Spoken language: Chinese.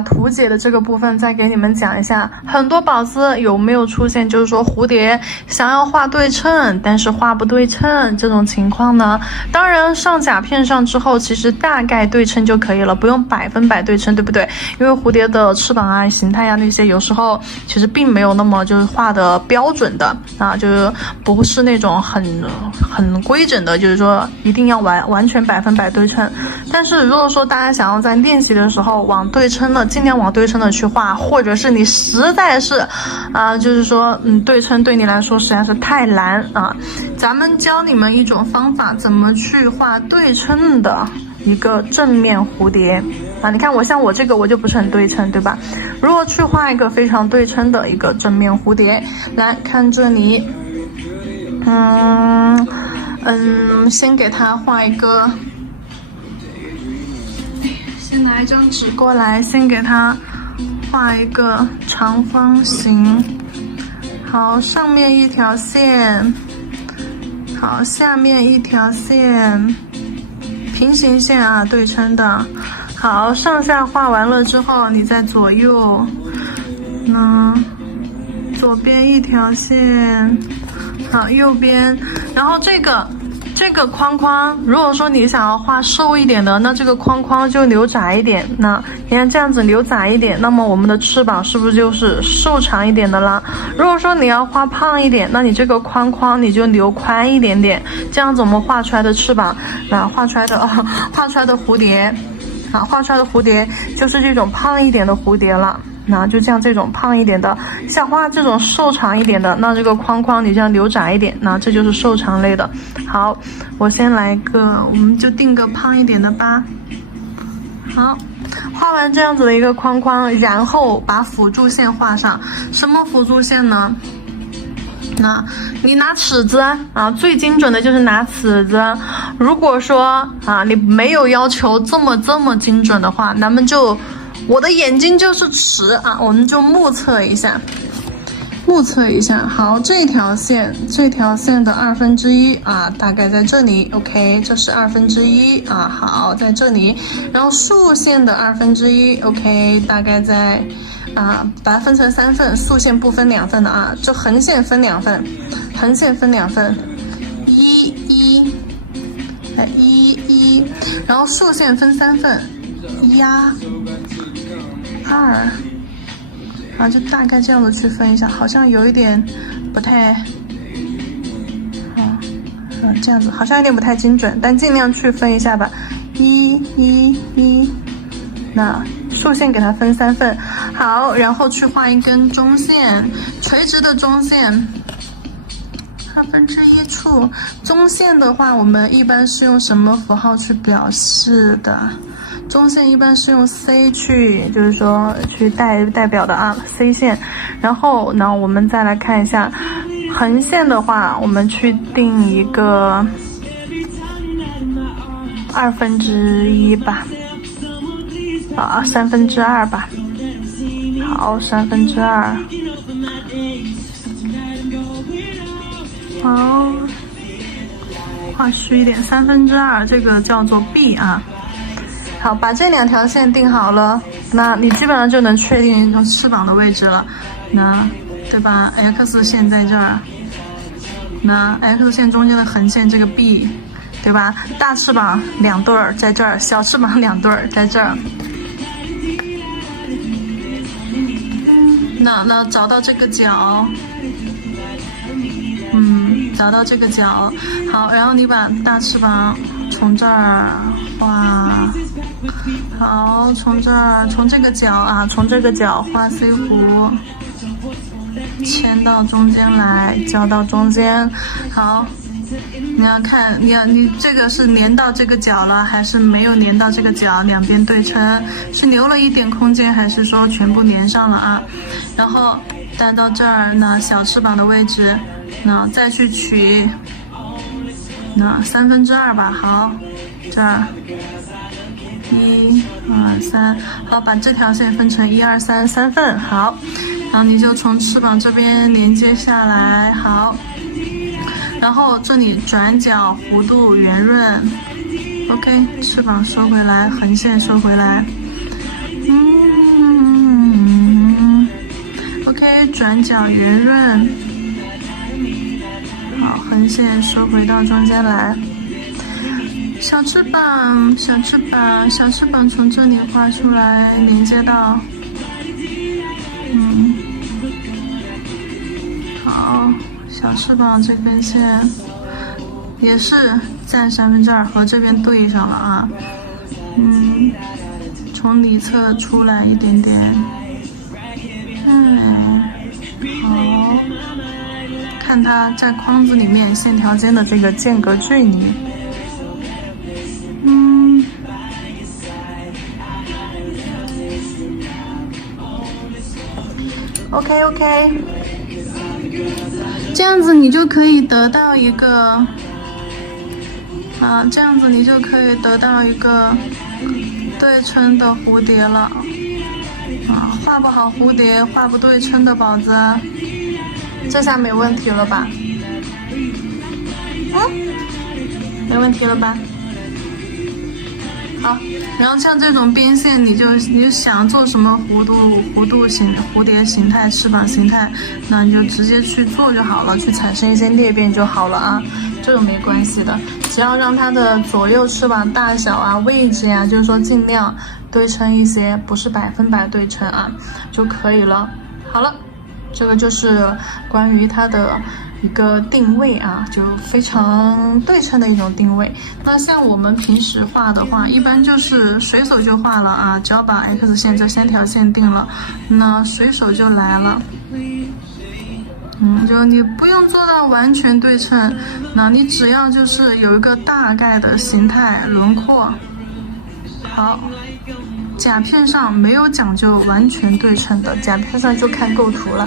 图解的这个部分再给你们讲一下，很多宝子有没有出现就是说蝴蝶想要画对称，但是画不对称这种情况呢？当然上甲片上之后，其实大概对称就可以了，不用100%对称，对不对？因为蝴蝶的翅膀啊、形态啊那些，有时候其实并没有那么就是画的标准的啊，就是不是那种很规整的，就是说一定要完全100%对称。但是如果说大家想要在练习的时候往对称的，尽量往对称的去画，或者是你实在是就是说对称对你来说实在是太难啊，咱们教你们一种方法，怎么去画对称的一个正面蝴蝶啊。你看我像我这个我就不是很对称，对吧？如果去画一个非常对称的一个正面蝴蝶，来看这里，先给它画一个，先拿一张纸过来，先给它画一个长方形。好，上面一条线，好，下面一条线，平行线啊，对称的。好，上下画完了之后，你再左右，左边一条线，好，右边，然后这个框框，如果说你想要画瘦一点的，那这个框框就留窄一点。那你看这样子留窄一点，那么我们的翅膀是不是就是瘦长一点的啦？如果说你要画胖一点，那你这个框框你就留宽一点点，这样子我们画出来的翅膀，画出来的蝴蝶，画出来的蝴蝶就是这种胖一点的蝴蝶了。那就像这种胖一点的，像画这种瘦长一点的，那这个框框你这样留窄一点，那这就是瘦长类的。好，我先来个，我们就定个胖一点的吧。好，画完这样子的一个框框，然后把辅助线画上。什么辅助线呢？那你拿尺子啊，最精准的就是拿尺子。如果说你没有要求这么精准的话，咱们就我的眼睛就是尺啊，我们就目测一下。好，这条线的1/2啊，大概在这里。OK， 这是1/2啊，好，在这里。然后竖线的1/2 ，OK， 大概在把它分成3份，竖线不分2份的啊，就横线分2份，1，然后竖线分3份，1、2，就大概这样子去分一下，好像有一点不太，这样子好像有点不太精准，但尽量去分一下吧。1，那竖线给它分3份，好，然后去画一根中线，垂直的中线。1/2处，中线的话，我们一般是用什么符号去表示的？中线一般是用 C 去，就是说去代表的啊 ，C 线。然后呢，我们再来看一下横线的话，我们去定一个1/2吧，2/3吧。好，2/3。好，画虚一点，2/3，这个叫做 B 啊。好，把这2条线定好了，那你基本上就能确定翅膀的位置了。那对吧 ？X 线在这儿，那 X 线中间的横线这个 B， 对吧？大翅膀2对儿在这儿，小翅膀2对儿在这儿。那找到这个角。找到这个角，好，然后你把大翅膀从这儿画，好，从这个角从这个角画 C 弧，牵到中间来，交到中间，好，你要看，你这个是连到这个角了，还是没有连到这个角？两边对称，是留了一点空间，还是说全部连上了啊？然后带到这儿，那小翅膀的位置。那再去取那2/3吧，好，这儿1、2、3，好，把这条线分成1、2、3 3份，好，然后你就从翅膀这边连接下来，好，然后这里转角弧度圆润 ，OK， 翅膀收回来，横线收回来，转角圆润。好，横线收回到中间来。小翅膀，小翅膀，小翅膀从这里画出来，连接到，好，小翅膀这根线也是在2/3和这边对上了啊，从里侧出来一点点，好，看它在框子里面线条间的这个间隔距离。OK， 这样子你就可以得到一个，这样子你就可以得到一个对称的蝴蝶了。画不好蝴蝶，画不对称的宝子，这下没问题了吧？没问题了吧？好，然后像这种边线，你就想做什么蝴蝶形态、翅膀形态，那你就直接去做就好了，去产生一些裂变就好了啊，这个没关系的，只要让它的左右翅膀大小啊、位置呀，就是说尽量对称一些，不是100%对称啊，就可以了。好了，这个就是关于它的一个定位啊，就非常对称的一种定位。那像我们平时画的话，一般就是随手就画了啊，只要把 X 线这3条线定了，那随手就来了。就你不用做到完全对称，那你只要就是有一个大概的形态轮廓。好，甲片上没有讲究完全对称的，甲片上就看构图了。